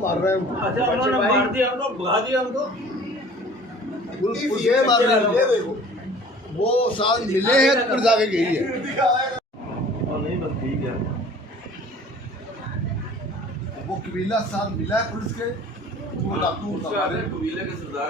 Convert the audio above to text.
मार रहे हैं। अच्छा उन्होंने मार दिया हमको, भगा दिया हमको। ये मार रहे हैं, ये देखो वो साथ मिले हैं तो पुलिस आगे गई है। नहीं बस ठीक है। वो कबीला साथ मिला है पुलिस के, वो डाकू कबीले के सरदार